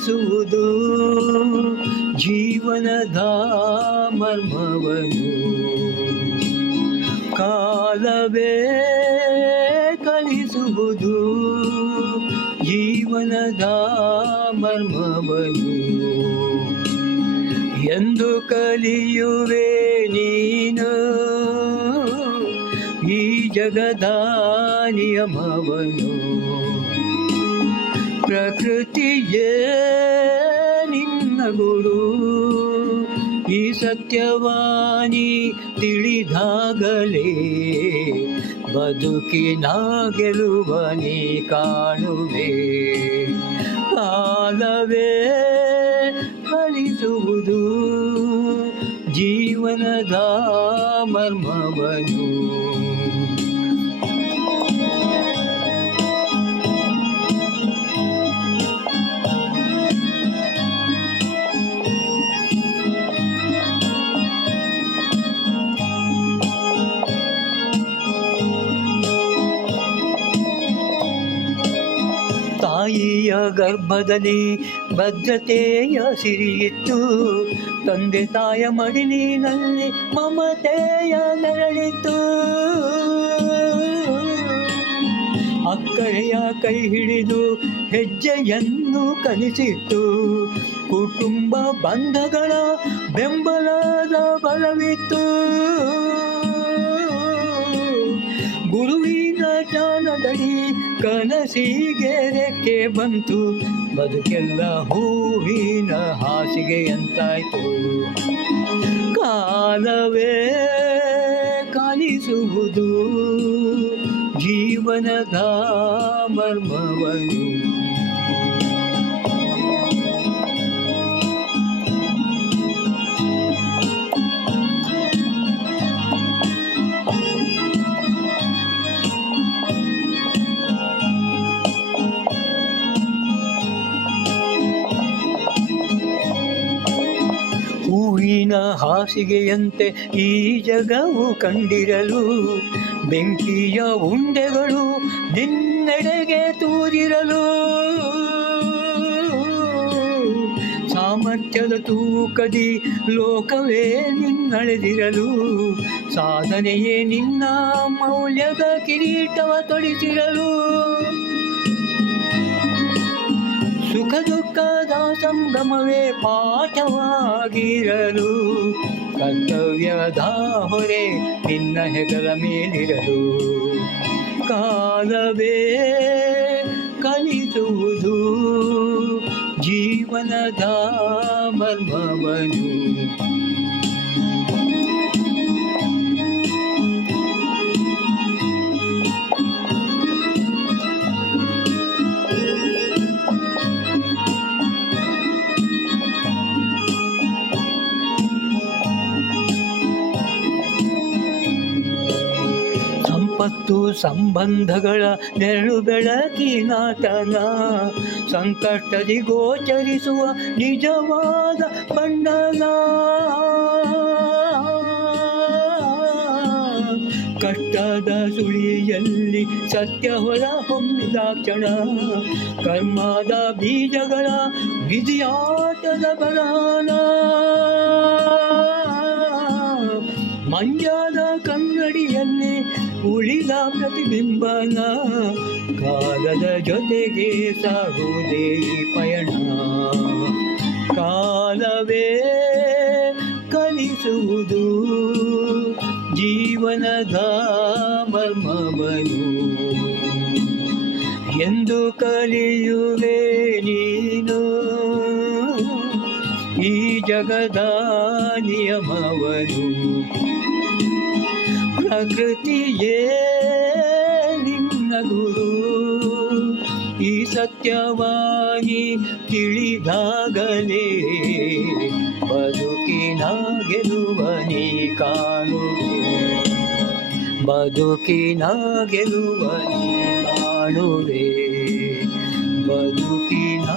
ಕಲಿಸುವುದು ಜೀವನದ ಮರ್ಮವನು. ಕಾಲವೇ ಕಲಿಸುವುದು ಜೀವನದ ಮರ್ಮವನು. ಎಂದು ಕಲಿಯುವೆ ನೀನು ಈ ಜಗದ ನಿಯಮವನು. ಪ್ರಕೃತಿಯೇ ನಿನ್ನ ಗುರು, ಈ ಸತ್ಯವಾಣಿ ತಿಳಿದಾಗಲೇ ಬದುಕಿನ ಗೆಲುವನಿ ಕಾಣುವೆ. ಕಾಲವೇ ಕಲಿಸುವುದು ಜೀವನದ ಮರ್ಮವನು. ತಾಯಿಯ ಗರ್ಭದಲ್ಲಿ ಭದ್ರತೆಯ ಸಿರಿಯಿತ್ತು, ತಂದೆ ತಾಯ ಮಡಿಲಿನಲ್ಲಿ ಮಮತೆಯ ನೆರಳಿತ್ತು. ಅಕ್ಕರೆಯ ಕೈ ಹಿಡಿದು ಹೆಜ್ಜೆಯನ್ನು ಕಲಿಸಿತ್ತು, ಕುಟುಂಬ ಬಂಧಗಳ ಬೆಂಬಲದ ಬಲವಿತ್ತು. ಗುರುವಿನ ಜ್ಞಾನದಡಿ ಕನಸಿಗೆ ರೆಕ್ಕೆ ಬಂತು, ಬದುಕೆಲ್ಲ ಹೂವಿನ ಹಾಸಿಗೆಯಂತಾಯ್ತು. ಕಾಲವೇ ಕಲಿಸುವುದು ಜೀವನದ ಮರ್ಮವನು. ಹೂವಿನ ಹಾಸಿಗೆಯಂತೆ ಈ ಜಗವು ಕಂಡಿರಲು, ಬೆಂಕಿಯ ಉಂಡೆಗಳು ನಿನ್ನೆಡೆಗೆ ತೂರಿರಲು. ಸಾಮರ್ಥ್ಯದ ತೂಕದಿ ಲೋಕವೇ ನಿನ್ನಳೆದಿರಲು, ಸಾಧನೆಯೇ ನಿನ್ನ ಮೌಲ್ಯದ ಕಿರೀಟವ ತೊಡಿಸಿರಲು. ಸುಖ ದುಃಖದ ಸಂಗಮವೇ ಪಾಠವಾಗಿರಲು, ಕರ್ತವ್ಯದ ಹೊರೆ ನಿನ್ನ ಹೆಗಲ ಮೇಲಿರಲು. ಕಾಲವೇ ಕಲಿಸುವುದು ಜೀವನದ ಮರ್ಮವನು. ಸಂಪತ್ತು ಸಂಬಂಧಗಳ ನೆರಳು ಬೆಳಕಿನಾಟನ, ಸಂಕಷ್ಟದಿ ಗೋಚರಿಸುವ ನಿಜವಾದ ಬಣ್ಣನ. ಕಷ್ಟದ ಸುಳಿಯಲ್ಲಿ ಸತ್ಯ ಹೊರ ಹೊಮ್ಮಿದ ಕ್ಷಣ, ಕರ್ಮದ ಬೀಜಗಳ ವಿಧಿಯಾಟದ ಬರಾನ. ಮಂಜಾದ ಕನ್ನಡಿಯಲ್ಲಿ ಉಳಿದ ಪ್ರತಿಬಿಂಬನ, ಕಾಲದ ಜೊತೆಗೆ ಸಾಗುವುದೇ ಪಯಣ. ಕಾಲವೇ ಕಲಿಸುವುದು ಜೀವನದ ಮರ್ಮವನು. ಎಂದು ಕಲಿಯುವೆ ನೀನು ಈ ಜಗದ ನಿಯಮವನು. ಪ್ರಕೃತಿಯೇ ನಿನ್ನ ಗುರು, ಈ ಸತ್ಯವಾಣಿ ತಿಳಿದಾಗಲೇ ಬದುಕಿನ ಗೆಲುವನಿ ಕಾಣುವೆ. ಬದುಕಿನ ಗೆಲುವನಿ ಕಾಣುವೆ. ಬದುಕಿನ